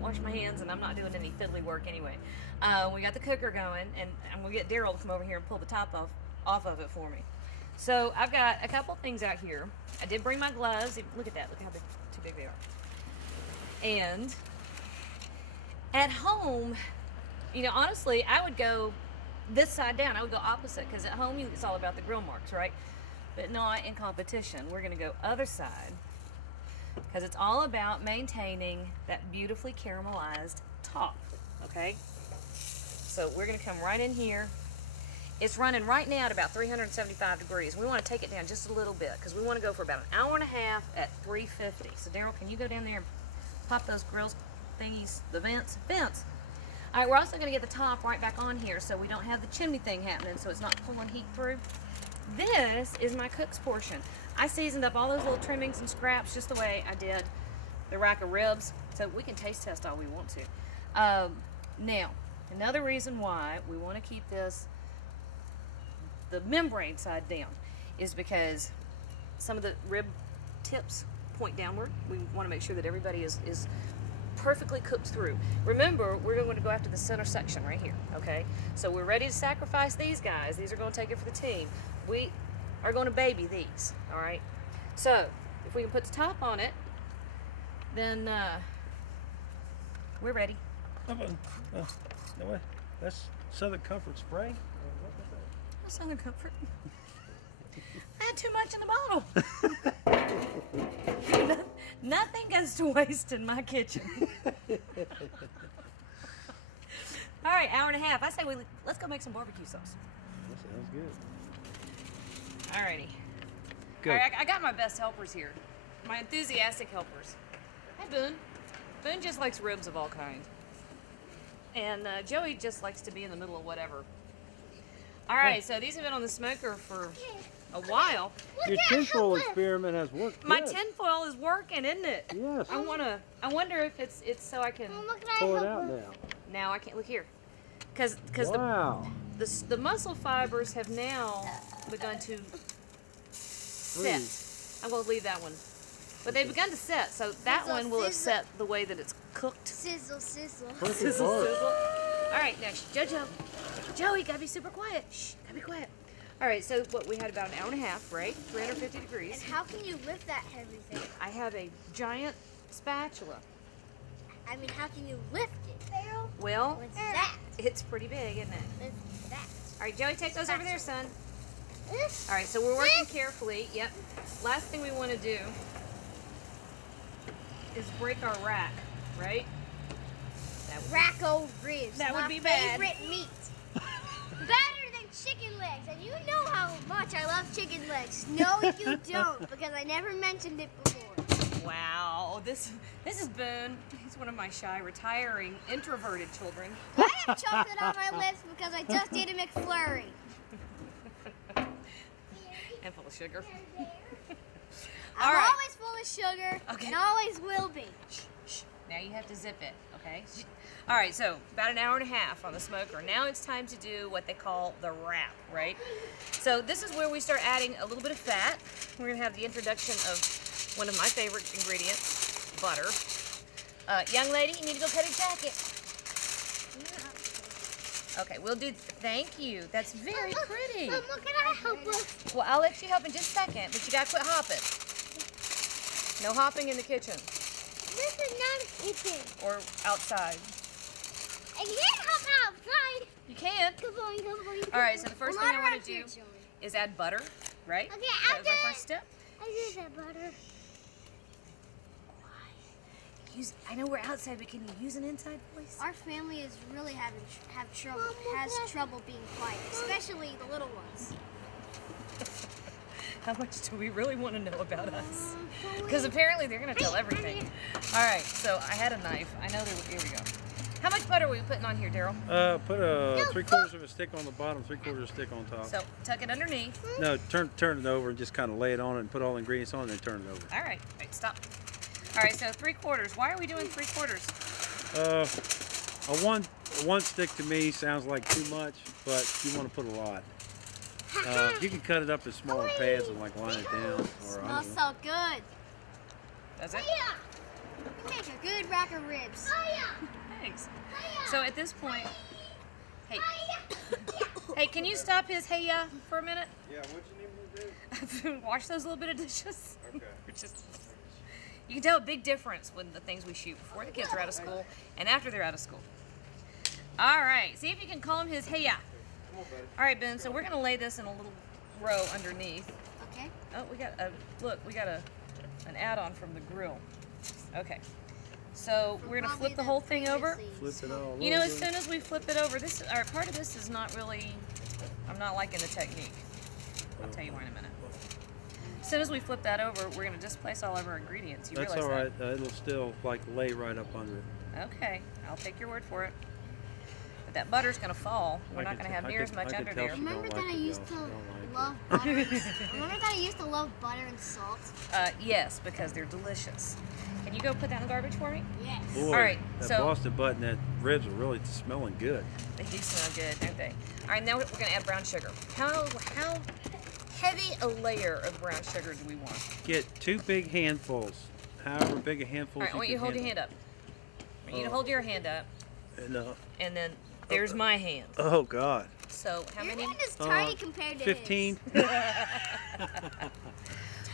can't wash my hands, and I'm not doing any fiddly work anyway. We got the cooker going, and I'm gonna get Daryl to come over here and pull the top off of it for me. So I've got a couple things out here. I did bring my gloves. Look at that. Look how too big they are. And at home, you know, honestly, I would go this side down. I would go opposite, because at home it's all about the grill marks, right? But not in competition. We're going to go other side, because it's all about maintaining that beautifully caramelized top, okay? So we're going to come right in here. It's running right now at about 375 degrees. We want to take it down just a little bit, because we want to go for about an hour and a half at 350. So Daryl, can you go down there and pop those grills thingies, the vents? All right, we're also going to get the top right back on here so we don't have the chimney thing happening, so it's not pulling heat through. This is my cook's portion. I seasoned up all those little trimmings and scraps just the way I did the rack of ribs, so we can taste test all we want to. Now, another reason why we want to keep this, the membrane side down, is because some of the rib tips point downward. We want to make sure that everybody is perfectly cooked through. Remember, we're going to go after the center section right here, okay? So we're ready to sacrifice these guys. These are going to take it for the team. We are going to baby these, all right? So if we can put the top on it, then we're ready. No way. That's Southern Comfort spray. That's Southern Comfort. I had too much in the bottle. Nothing goes to waste in my kitchen. All right, hour and a half. I say let's go make some barbecue sauce. That sounds good. All righty. Go. All right, I got my best helpers here. My enthusiastic helpers. Hi, Boone. Boone just likes ribs of all kinds. And Joey just likes to be in the middle of whatever. All right, so these have been on the smoker for a while. Your tinfoil experiment has worked. My good. tinfoil is working, isn't it? Yes. I wonder if it's so I can. Pull it out now. Now I can't look here, because Wow. the muscle fibers have now begun to set. I'm gonna leave that one, but they've begun to set. So that Sizzle, one will have sizzle. set the way that it's cooked. Sizzle, sizzle. Perfect Sizzle, part. sizzle. All right, next, Joey, gotta be super quiet. Shh, gotta be quiet. All right, so what, we had about an hour and a half, right? 350 And degrees. how can you lift that heavy thing? I have a giant spatula. I mean, how can you lift it? Pharaoh? Well, What's that? it's pretty big, isn't it? What's that? All right, Joey, take those over there, son. All right, so we're working carefully. Yep. Last thing we want to do is break our rack, right? Rack old ribs. That would my be bad. favorite meat. Better than chicken legs. And you know how much I love chicken legs. No, you don't, because I never mentioned it before. Wow, this is Boone. He's one of my shy, retiring, introverted children. I have chocolate on my lips because I just ate a McFlurry. And full of sugar. I'm right. always full of sugar, Okay. and always will be. Shh. Now you have to zip it, okay? All right, so about an hour and a half on the smoker. Now it's time to do what they call the wrap, right? So this is where we start adding a little bit of fat. We're gonna have the introduction of one of my favorite ingredients, butter. Young lady, you need to go cut a jacket. Okay, we'll do, thank you. That's very pretty. Mom, can I help us? Well, I'll let you help in just a second, but you gotta quit hopping. No hopping in the kitchen This is not a kitchen. or outside. I can't hop outside. You can. Come on, come on. All right, so the first thing I want to do Joey. is add butter, right? Okay, That was our after- first step. I use that butter. I know we're outside, but can you use an inside voice? Our family is really has trouble being quiet, especially the little ones. How much do we really want to know about us? Because apparently they're going to tell everything. All right, so I had a knife. I know here we go. How much butter are we putting on here, Daryl? Put a 3/4 of a stick on the bottom, 3/4 of a stick on top. So tuck it underneath. No, turn it over and just kind of lay it on it and put all the ingredients on it and then turn it over. All right, wait, stop. All right, so 3/4. Why are we doing 3/4? A one stick to me sounds like too much, but you want to put a lot. You can cut it up in smaller pads and like line it down. Or I Smells don't know. so good. That's it? Yeah. You make a good rack of ribs. Oh yeah. So at this point, hey, hey, can you stop his hey-ya for a minute? Yeah, what you need me to do? Wash those little bit of dishes. Okay. You can tell a big difference when the things we shoot before the kids are out of school and after they're out of school. All right, see if you can call him his hey-ya. All right, Ben, so we're gonna lay this in a little row underneath. Okay. Oh, we got an add-on from the grill. Okay, so we're gonna flip the whole thing over. Flip it all You know, over. as soon as we flip it over, this part of this is not really. I'm not liking the technique. I'll tell you why in a minute. As soon as we flip that over, we're gonna displace all of our ingredients. You That's realize all right. It'll still like lay right up under it. that? Okay, I'll take your word for it. But that butter's gonna fall. We're not gonna have near as much under there. Remember don't that like I it, used y'all. to Don't like love butter. Remember that I used to love butter and salt. Yes, because they're delicious. Can you go put that in the garbage for me? Yes. Boy, All right, that so- Boston butt and that ribs are really smelling good. They do smell good, don't they? All right, now we're gonna add brown sugar. How heavy a layer of brown sugar do we want? Get 2 big handfuls, however big a handful All right, I want you to hold your hand up. I want you to hold your hand up, And, and then there's my hand. oh God, So how Your many? hand is tiny compared to 15. his.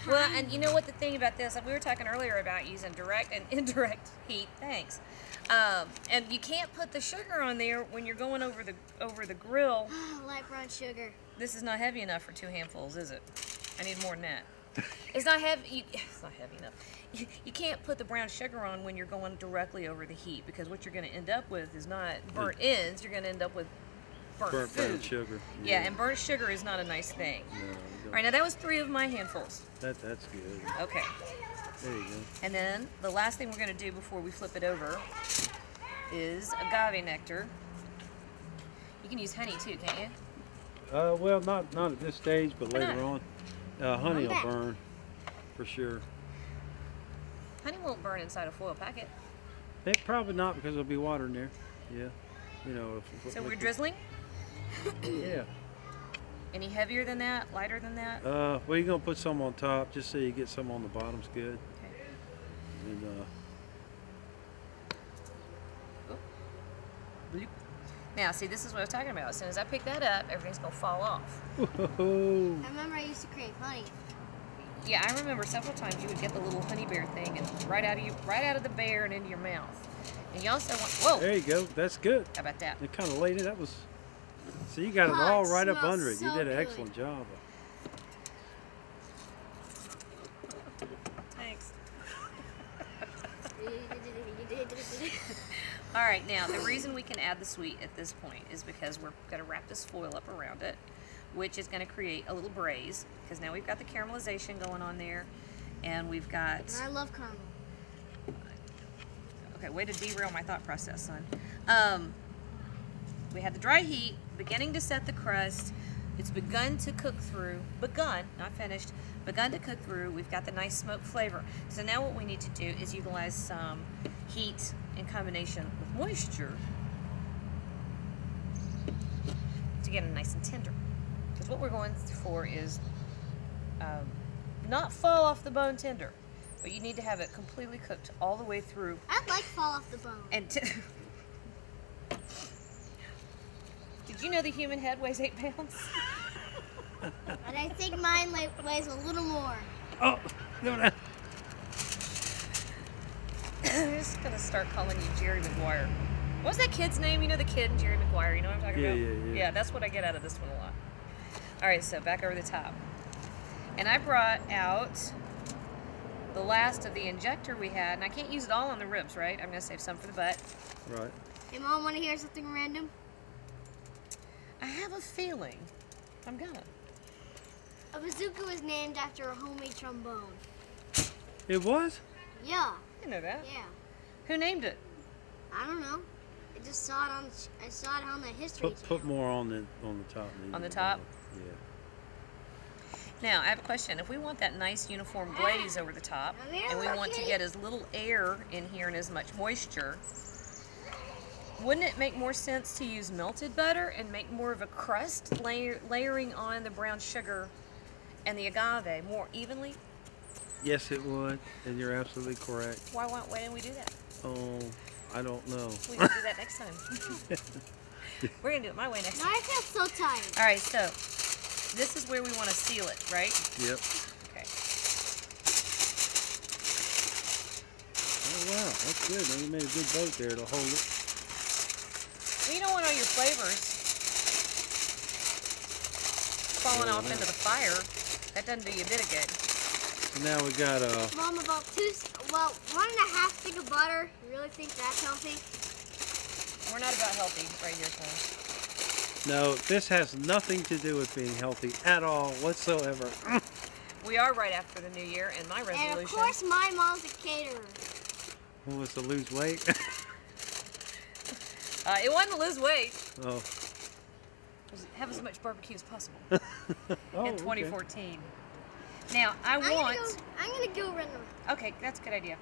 Well, and you know what the thing about this? We were talking earlier about using direct and indirect heat. Thanks. And you can't put the sugar on there when you're going over the grill. Light brown sugar. This is not heavy enough for 2 handfuls, is it? I need more than that. It's not heavy. It's not heavy enough. You can't put the brown sugar on when you're going directly over the heat, because what you're going to end up with is not burnt ends. You're going to end up with burnt food. burnt sugar. Yeah, and burnt sugar is not a nice thing. No, you All right, now that was 3 of my handfuls. that's good. Okay. There you go. And then the last thing we're going to do before we flip it over is agave nectar. You can use honey too, can't you? Well, not at this stage, but Why later not? on. Honey will Okay. burn, for sure. Honey won't burn inside a foil packet. Probably not, because there'll be water in there. Yeah, you know. So we're drizzling. Yeah. Any heavier than that? Lighter than that? Well, you're gonna put some on top, just so you get some on the bottoms good. Okay. And Bloop. Now, see, this is what I was talking about. As soon as I pick that up, everything's gonna fall off. whoa. I remember I used to crave honey. Yeah, I remember several times you would get the little honey bear thing and right out of the bear and into your mouth. And you also want. Whoa! There you go. That's good. How about that? It kind of laid it. That was. So you got it Oh, all it right up smells under it. You so did an good. excellent job. Thanks. All right, now the reason we can add the sweet at this point is because we're going to wrap this foil up around it, which is going to create a little braise, because now we've got the caramelization going on there, and we've got. And I love caramel. Okay, way to derail my thought process, son. We had the dry heat beginning to set the crust. It's begun to cook through. Begun, not finished. Begun to cook through. We've got the nice smoke flavor. So now what we need to do is utilize some heat in combination with moisture to get it nice and tender. Because what we're going for is not fall off the bone tender, but you need to have it completely cooked all the way through. I like fall off the bone. And did you know the human head weighs 8 pounds? And I think mine weighs a little more. Oh, no, no. I'm just gonna start calling you Jerry Maguire. What's that kid's name? You know the kid in Jerry Maguire. You know what I'm talking Yeah, about? yeah. Yeah, that's what I get out of this one a lot. All right, so back over the top. And I brought out the last of the injector we had, and I can't use it all on the ribs, right? I'm gonna save some for the butt. Right. Hey, Mom, want to hear something random? I have a feeling I'm gonna. A bazooka was named after a homemade trombone. It was? Yeah, I didn't know that. yeah. Who named it? I don't know. I just saw it on. I saw it on the history Put channel. more on the top. On the top? Yeah. Now, I have a question. If we want that nice uniform glaze over the top, and we want to get as little air in here and as much moisture, wouldn't it make more sense to use melted butter and make more of a crust, layering on the brown sugar and the agave more evenly? Yes, it would, and you're absolutely correct. Why didn't we do that? Oh, I don't know. We can do that next time. We're gonna do it my way next Now time. I feel so tired. All right, so this is where we want to seal it, right? Yep. Okay. Oh wow, that's good. Now you made a good boat there to hold it. Well, you don't want all your flavors falling off into the fire. That doesn't do you a bit of good. So now we got Mom, about 1.5 stick of butter. You really think that's healthy? We're not about healthy right here, Tony. no, this has nothing to do with being healthy at all whatsoever. We are right after the new year, and my resolution. And of course, my mom's a caterer. Who wants to lose weight? It wasn't to lose weight. Oh. It was have as much barbecue as possible Oh, in 2014. Now, I want. I'm gonna go run around. Okay, that's a good idea.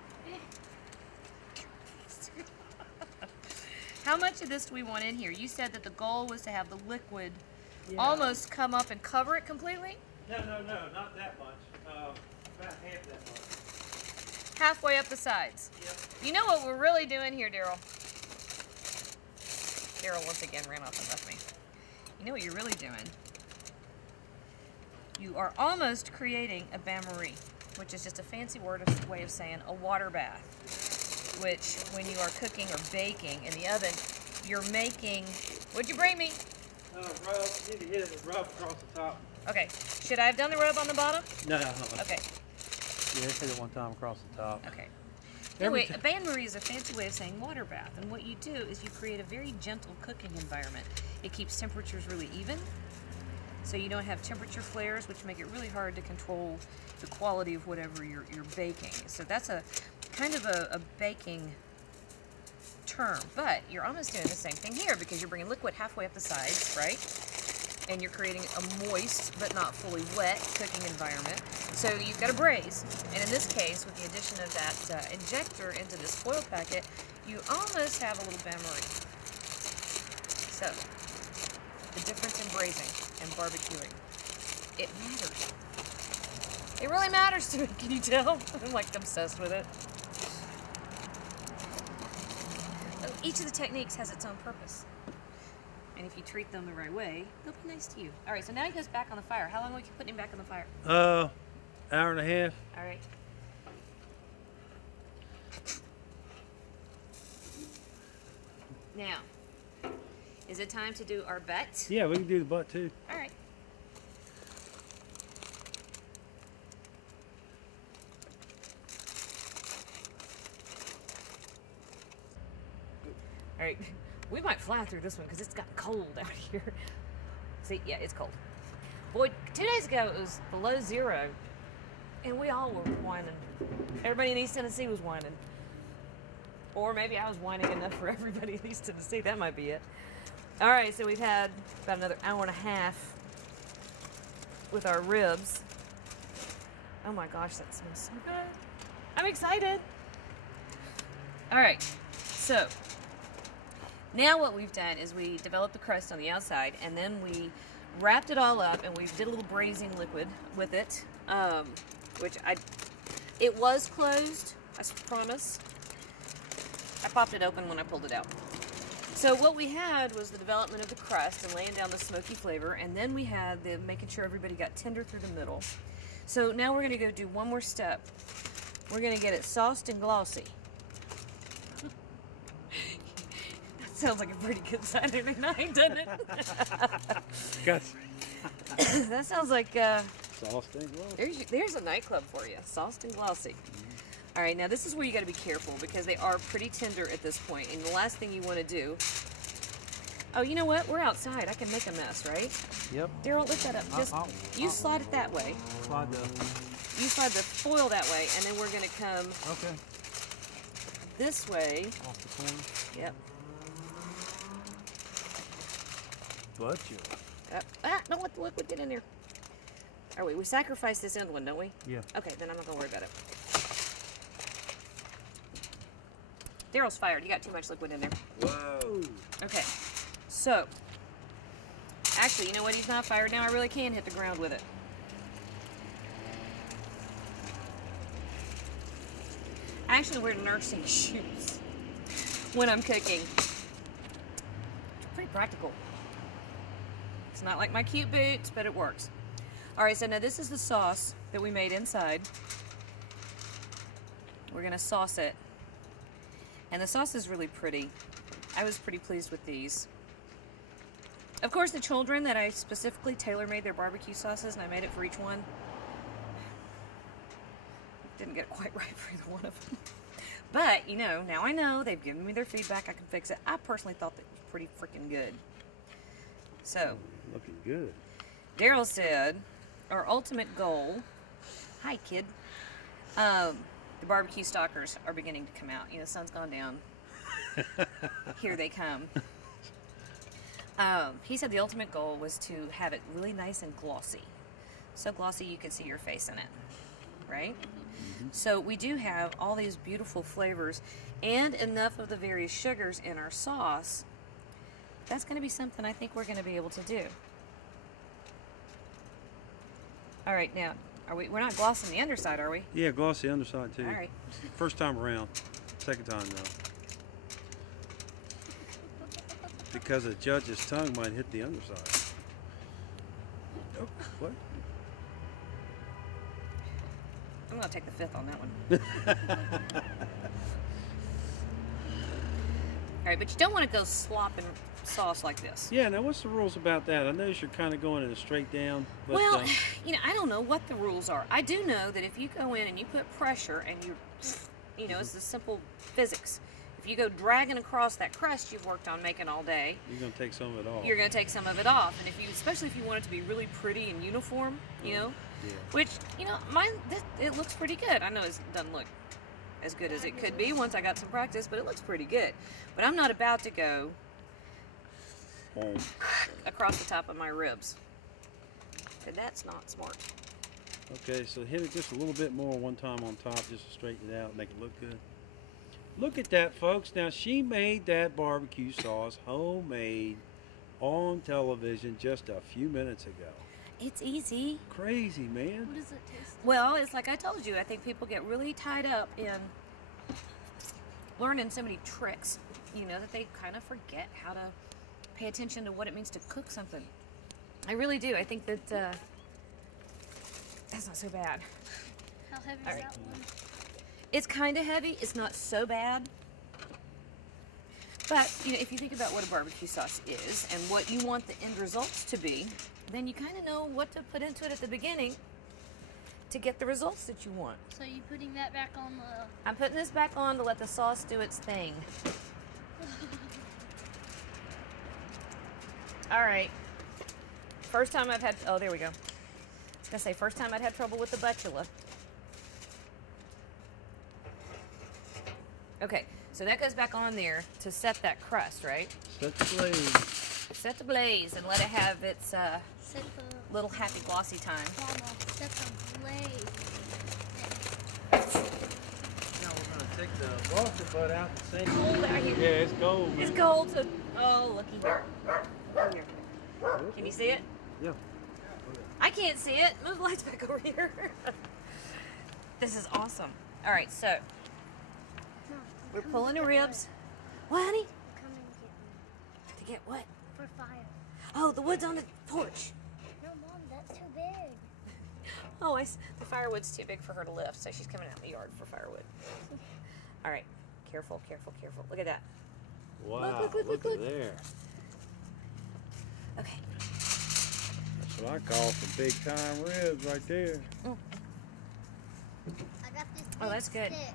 How much of this do we want in here? You said that the goal was to have the liquid almost come up and cover it completely? No, not that much. About half that much. Halfway up the sides. Yep. You know what we're really doing here, Daryl? Daryl once again ran off and left me. You know what you're really doing? You are almost creating a bain-marie, which is just a fancy way of saying a water bath. Which, when you are cooking or baking in the oven, you're making. What'd you bring me? Rub. You need to hit it with rub across the top. Okay. Should I have done the rub on the bottom? No. Okay. Yeah, hit it one time across the top. Okay. Anyway, a bain-marie is a fancy way of saying water bath, and what you do is you create a very gentle cooking environment. It keeps temperatures really even, so you don't have temperature flares, which make it really hard to control the quality of whatever you're baking. So that's a kind of a baking term, but you're almost doing the same thing here because you're bringing liquid halfway up the sides, right? And you're creating a moist but not fully wet cooking environment. So you've got a braise, and in this case, with the addition of that injector into this foil packet, you almost have a little bain-marie. So the difference in braising and barbecuing, it matters. It really matters to me, can you tell? I'm like obsessed with it. Each of the techniques has its own purpose. And if you treat them the right way, they'll be nice to you. All right, so now he goes back on the fire. How long will we keep putting him back on the fire? Hour and a half. All right. Now, is it time to do our butt? Yeah, we can do the butt too. All right. All right, we might fly through this one because it's got cold out here. See, yeah, it's cold. Boy, 2 days ago it was below 0, and we all were whining. Everybody in East Tennessee was whining. Or maybe I was whining enough for everybody in East Tennessee. That might be it. All right, so we've had about another hour and a half with our ribs. Oh my gosh, that smells so good. I'm excited. All right, so now what we've done is we developed the crust on the outside, and then we wrapped it all up, and we did a little braising liquid with it, it was closed, I promise. I popped it open when I pulled it out. So what we had was the development of the crust and laying down the smoky flavor, and then we had the making sure everybody got tender through the middle. So now we're going to go do one more step. We're going to get it sauced and glossy. That sounds like a pretty good Saturday night, doesn't it? That sounds like Sauced and glossy. there's a nightclub for you. Sauced and glossy. All right, now this is where you got to be careful because they are pretty tender at this point, and the last thing you want to do. Oh, you know what? We're outside. I can make a mess, right? Yep. Daryl, lift that up. Just you slide it that way. You slide the foil that way, and then we're gonna come this way. Off the corner. Yep. Butcher. Don't let the liquid get in there. All right, we sacrifice this end one, don't we? Yeah. Okay, then I'm not gonna worry about it. Daryl's fired. You got too much liquid in there. Whoa. Okay, so actually, you know what? He's not fired now. I really can hit the ground with it. I actually wear nursing shoes. when I'm cooking. Pretty practical. It's not like my cute boots, but it works. All right, so now this is the sauce that we made inside. We're gonna sauce it. And the sauce is really pretty. I was pretty pleased with these. Of course, the children that I specifically tailor-made their barbecue sauces, and I made it for each one. Didn't get it quite right for either one of them. But, you know, now I know. They've given me their feedback. I can fix it. I personally thought that it was pretty freaking good. So. Looking good. Daryl said, our ultimate goal. Hi, kid. The barbecue stalkers are beginning to come out. You know, the sun's gone down. Here they come. He said the ultimate goal was to have it really nice and glossy. So glossy you can see your face in it. Right? Mm-hmm. So we do have all these beautiful flavors and enough of the various sugars in our sauce. That's going to be something I think we're going to be able to do. All right, now, we're not glossing the underside, are we? Yeah, gloss the underside too. All right. First time around. Second time though. Because the judge's tongue might hit the underside. Oh, what? I'm going to take the fifth on that one. All right, but you don't want to go slopping sauce like this. Yeah, now what's the rules about that? I notice you're kind of going in a straight down. But, well, you know, I don't know what the rules are. I do know that if you go in and you put pressure and you know, it's the simple physics. If you go dragging across that crust you've worked on making all day, you're going to take some of it off. You're going to take some of it off. And if you, especially if you want it to be really pretty and uniform, you know, which, you know, it looks pretty good. I know it doesn't look as good as it could be once I got some practice, but it looks pretty good. But I'm not about to go across the top of my ribs. And that's not smart. Okay, so hit it just a little bit more one time on top just to straighten it out, make it look good. Look at that, folks. Now, she made that barbecue sauce homemade on television just a few minutes ago. It's easy. Crazy, man. What does it taste like? Well, it's like I told you. I think people get really tied up in learning so many tricks, you know, that they kind of forget how to pay attention to what it means to cook something. I really do. I think that that's not so bad. How heavy is that one? It's kind of heavy. It's not so bad. But, you know, if you think about what a barbecue sauce is and what you want the end results to be, then you kind of know what to put into it at the beginning to get the results that you want. So you putting that back on the... I'm putting this back on to let the sauce do its thing. All right. First time I've had... Oh, there we go. I was going to say, first time I'd had trouble with the butula. Okay, so that goes back on there to set that crust, right? Set the blaze. Set the blaze and let it have its Set the... little happy glossy time. Mama, set the blaze. Now we're going to take the lobster butt out and sink. It's cold out here. Yeah, it's cold, man. It's cold to... Oh, looky here. Over here. Can you see it? Yeah. I can't see it. Move the lights back over here. This is awesome. All right, so we're pulling the ribs. What, honey? Come and get me. To get what? For fire. Oh, the wood's on the porch. No, Mom, that's too big. Oh, the firewood's too big for her to lift, so she's coming out in the yard for firewood. All right, careful, careful, careful. Look at that. Wow, look at there. Okay. That's what I call some big time ribs right there. Mm. I got this Oh, that's good. stick.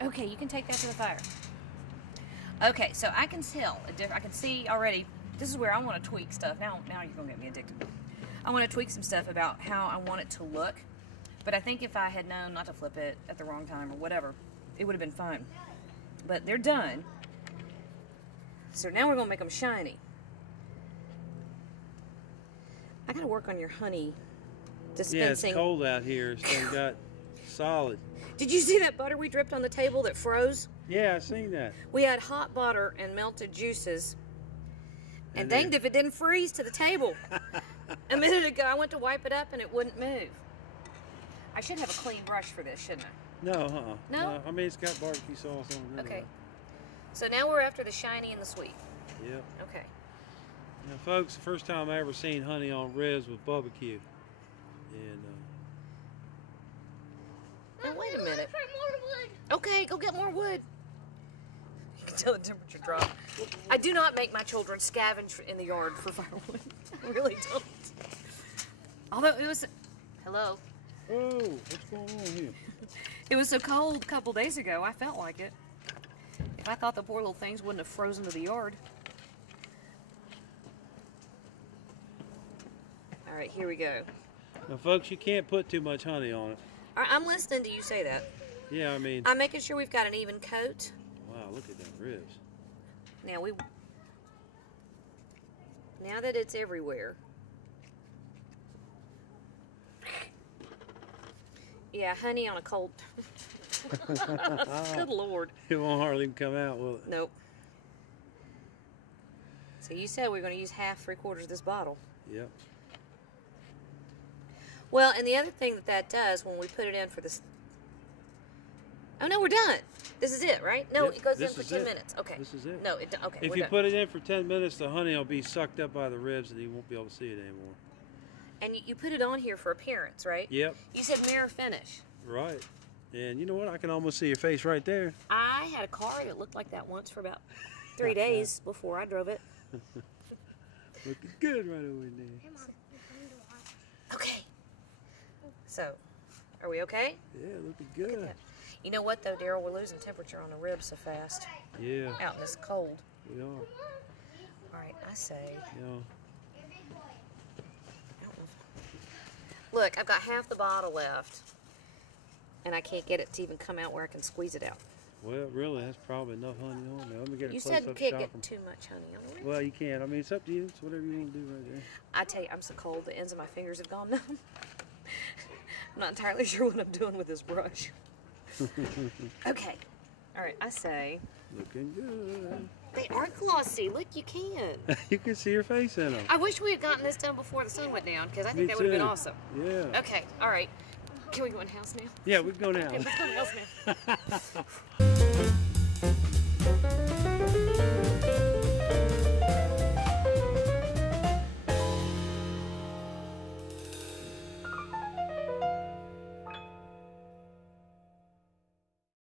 Okay, you can take that to the fire. Okay, so I can tell I can see already. This is where I want to tweak stuff. Now you're gonna get me addicted. I want to tweak some stuff about how I want it to look. But I think if I had known not to flip it at the wrong time or whatever, it would have been fine. But they're done. So now we're gonna make them shiny. I gotta work on your honey dispensing. Yeah, it's cold out here, so we got solid. Did you see that butter we dripped on the table that froze? Yeah, I seen that. We had hot butter and melted juices. And And danged if it didn't freeze to the table. A minute ago, I went to wipe it up and it wouldn't move. I should have a clean brush for this, shouldn't I? No, No? I mean, it's got barbecue sauce on it. Okay. So now we're after the shiny and the sweet. Yep. Okay. Now, folks, the first time I ever seen honey on ribs was barbecue. And Now, wait a Look minute. for more wood. Okay, go get more wood. You can tell the temperature dropped. I do not make my children scavenge in the yard for firewood. I really don't. Although it was, hello, whoa, what's going on here? it was so cold a couple days ago, I felt like it. If I thought the poor little things wouldn't have frozen to the yard. All right, here we go. Now, folks, you can't put too much honey on it. All right, I'm listening to you say that. Yeah, I mean, I'm making sure we've got an even coat. wow, look at them ribs. Now that it's everywhere. Yeah, honey on a cold. Good Lord. It won't hardly even come out, will it? Nope. So you said we are going to use half, 3/4 of this bottle. Yep. Well, and the other thing that does when we put it in for this. Oh no, we're done. This is it, right? No, Yep, it goes in this for is 10 it. minutes. Okay. This is it. No, okay. If we're you done. put it in for 10 minutes, the honey will be sucked up by the ribs and you won't be able to see it anymore. And you put it on here for appearance, right? Yep. You said mirror finish. Right. And you know what? I can almost see your face right there. I had a car that looked like that once for about 3 days before I drove it. Looking good right over in there. Come on. Okay. So, are we okay? Yeah, looking good. You know what though, Daryl? We're losing temperature on the ribs so fast Yeah, out in this cold. we are. All right, I say. Yeah. Look, I've got half the bottle left, and I can't get it to even come out where I can squeeze it out. Well, really, that's probably enough honey on there. Let me get a You close said you up can't shot. get too much honey on it. Well, you can. I mean, it's up to you. It's whatever you want to do right there. I tell you, I'm so cold. The ends of my fingers have gone numb. I'm not entirely sure what I'm doing with this brush. Okay. All right, I say. Looking good. They are glossy. Look, you can. You can see your face in them. I wish we had gotten this done before the sun went down, because I think Me that would have been too. awesome. Yeah. Okay, all right. Can we go in the house now? Yeah, we can go now. Okay, let's go in the house now.